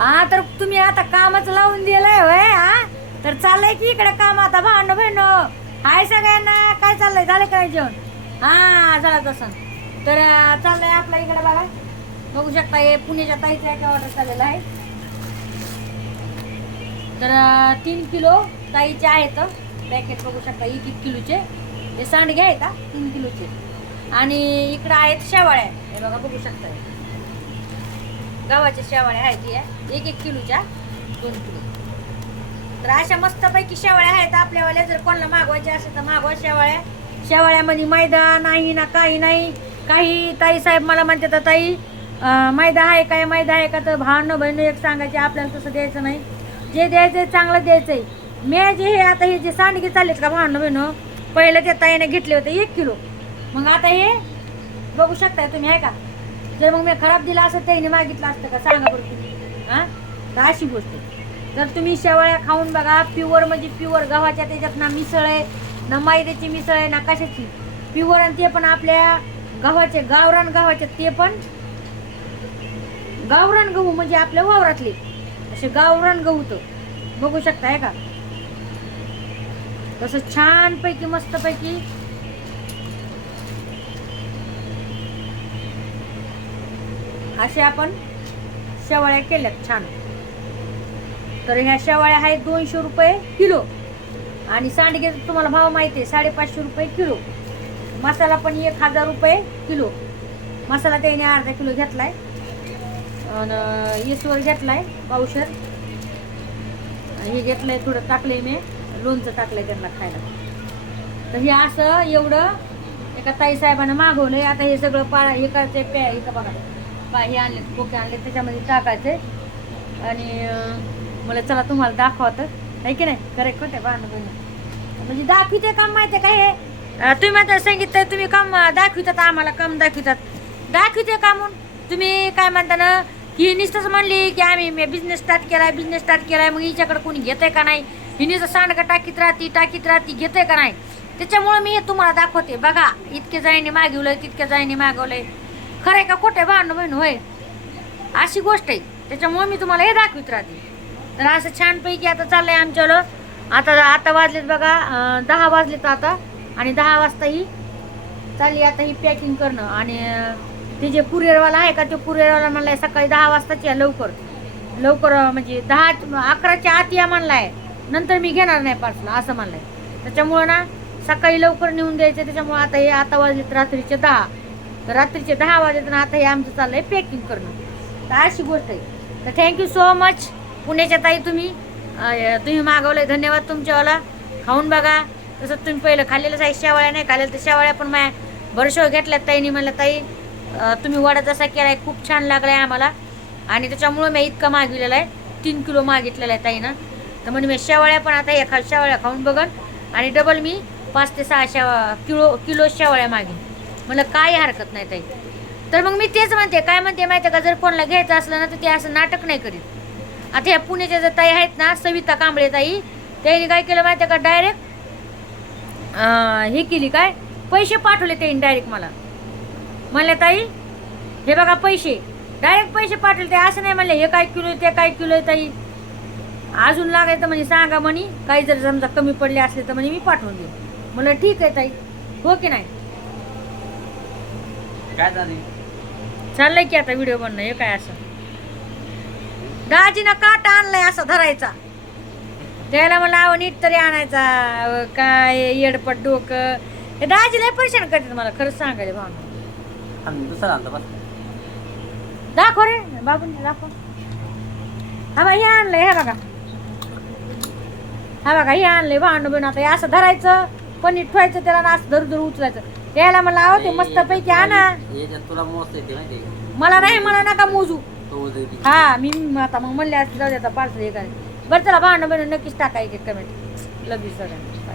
हा तर तुम्ही आता कामच लावून दिलंय होय हा तर चाललंय की इकडे काम आता भांड बहिण हाय सगळ्यांना काय चाललंय? झालं काय जेवण? हा झालं तसं. तर चाललंय आपल्या इकडे बघा. बघू शकता हे पुण्याच्या ताईचा एका ऑर्डर चाललेला आहे. तर तीन किलो ताईचे आहेत. पॅकेट बघू शकता एक एक किलोचे. हे सांडगे आहेत तीन किलोचे. आणि इकडं आहेत शेवाळ्या. हे बघा बघू शकता. गव्हाच्या शेवाळ्या आहेत या. एक एक किलोच्या दोन किलो. तर अशा मस्तपैकी शेवाळ्या आहेत आपल्यावाल्या. जर कोणाला मागवायच्या असेल तर मागवा शेवाळ्या. शेवाळ्यामध्ये मैदा नाही ना काही नाही. काही ताई साहेब मला म्हणते तर ताई मैदा आहे काय? मैदा आहे का? तर भावनं बहिण एक सांगायचे आपल्याला तसं द्यायचं नाही. जे द्यायचं आहे चांगलं द्यायचंय. मी जे हे आता हे जे सांडगे चाललेत का भावनं बहिण पहिलं ते ताईने घेतले होते एक किलो. मग आता हे बघू शकताय तुम्ही आहे का? जर मग मी खराब दिला असं त्याने मागितलं असतं का? सांगा बरं तुम्ही. हां? तर अशी गोष्ट जर तुम्ही शेवाळ्या खाऊन बघा प्युअर म्हणजे प्युअर गव्हाच्या त्याच्यात ना मिसळ आहे ना मैद्याची मिसळ आहे ना कशाची? प्युअर आणि ते पण आपल्या गव्हाचे गावरान गव्हाचे ते पण गावरान गहू म्हणजे आपल्या वावरातले. असे गावरान गहू तर. बघू शकता आहे का? तसं छानपैकी मस्तपैकी असे आपण शेवाळ्या केल्यात छान. तर ह्या शेवाळ्या आहेत दोनशे रुपये किलो. आणि सांडगेचा तुम्हाला भाव माहिती आहे साडेपाचशे रुपये किलो. मसाला पण एक हजार रुपये किलो. मसाला त्याने अर्धा किलो घेतलाय. आणि इसवर घेतलाय पावशर आणि हे घेतलंय थोडं टाकलंय मी लोणचं टाकलंय त्यांना खायला. तर हे असं एवढं एका ताई साहेबांना मागवलंय. आता हे सगळं पाळा हे करायचं प्या हे का बघा. हे आणले कोके आणले त्याच्यामध्ये टाकायचे. आणि मला चला तुम्हाला दाखवतं. आहे की नाही? खरे खोटे बांधून म्हणजे दाखविते काम माहिती आहे हे? तुम्ही म्हणता सांगितलं तुम्ही काम दाखवितात आम्हाला काम दाखवितात. दाखविते का म्हणून? तुम्ही काय म्हणता ना ही निस्तच म्हणली की आम्ही मी बिझनेस स्टार्ट केलाय बिझनेस स्टार्ट केलाय मग हिच्याकडे कोणी घेतंय का नाही? ही नुसतं टाकीत राहती टाकीत राहती घेतंय का नाही? त्याच्यामुळं मी हे तुम्हाला दाखवते. बघा इतके जाईने मागवलंय तितक्या जाईने मागवलंय. खरं आहे का खोटे भांडण बहीण होय. अशी गोष्ट आहे. त्याच्यामुळे मी तुम्हाला हे दाखवित राहते. तर असं छानपैकी आता चाललं आहे आमच्याला आता आता वाजलेत बघा दहा वाजलेत आता. आणि दहा वाजता ही चालली आता ही पॅकिंग करणं. आणि ते जे कुरिअरवाला आहे का ते कुरिअरवाला आहे सकाळी दहा वाजताची आहे लवकर. लवकर म्हणजे दहा अकराच्या आत या म्हणलाय. नंतर मी घेणार नाही पार्सल असं म्हणलं आहे त्याच्यामुळं ना सकाळी लवकर नेऊन द्यायचं त्याच्यामुळं आता हे आता वाजलेत रात्रीचे दहा. तर रात्रीचे दहा वाजलेत आता हे आमचं चाललंय पॅकिंग करणं. तर अशी गोष्ट आहे. तर थँक्यू सो मच पुण्याच्या ताई तुम्ही. तुम्ही तुम्ही मागवलंय धन्यवाद तुमच्यावाला. खाऊन बघा. तसं तुम्ही पहिलं खाल्लेलं आहे शेवाळ्या नाही खाल्लेलं तर शेवाळ्या पण माझ्या भरशो घेतल्यात ताईने म्हणलं ताई तुम्ही वडा जसा आहे खूप छान लागला आहे आम्हाला. आणि त्याच्यामुळं मी इतका मागविलेला आहे. तीन किलो मागितलेला आहे ताईनं. तर म्हणजे मी शेवाळ्या पण आता एखाद शेवाळ्या खाऊन बघन. आणि डबल मी पाच ते सहा शेवा किलो किलो शेवाळ्या मागेन. मला काय हरकत नाही ताई. तर मग मी तेच म्हणते काय म्हणते माहिती आहे का? जर कोणाला घ्यायचं असलं ना तर ते असं नाटक नाही करीत. आता ह्या पुण्याच्या ज्या ताई आहेत ना सविता कांबळे ताई त्यांनी काय केलं माहिती आहे का डायरेक्ट हे केली काय? पैसे पाठवले त्यांनी डायरेक्ट मला. म्हणले ताई हे बघा पैसे. डायरेक्ट पैसे पाठवले ते असं नाही म्हणले हे काय किलो आहे, ते काय किलो आहे ताई? अजून लागायचं म्हणजे सांगा म्हणे काही जर समजा कमी पडले असले तर म्हणे मी पाठवून देऊ म्हणलं ठीक आहे ताई हो की नाही? काय झाले? चाललंय की आता व्हिडिओ बनणं हे काय असं? दाजीनं काटा आणलाय असा धरायचा. त्याला मला अहो नीट तरी आणायचा अहो, काय येडपट डोकं. हे दाजी लय परेशान करते मला खरंच सांगायला भावना. दुसरा आणतो बस. दाखव रे बाबून दाखव. हा बा हे आणलंय हे बघा. हा बघा हे आणलंय भांडण बिण आता हे असं धरायचं पनीर ठेवायचं त्याला असं धरू धरू उचलायचं. त्याला मला अहो ते मस्त पैकी आणा याच्यात तुला येते माहिती? मला नाही मला नका मोजू. हा मी आता मग म्हणले असं जाऊ द्याचा पार्सल हे करायचं. बरं चला भांडण बिण नक्कीच टाका एक कमेंट यू सगळ्यांना.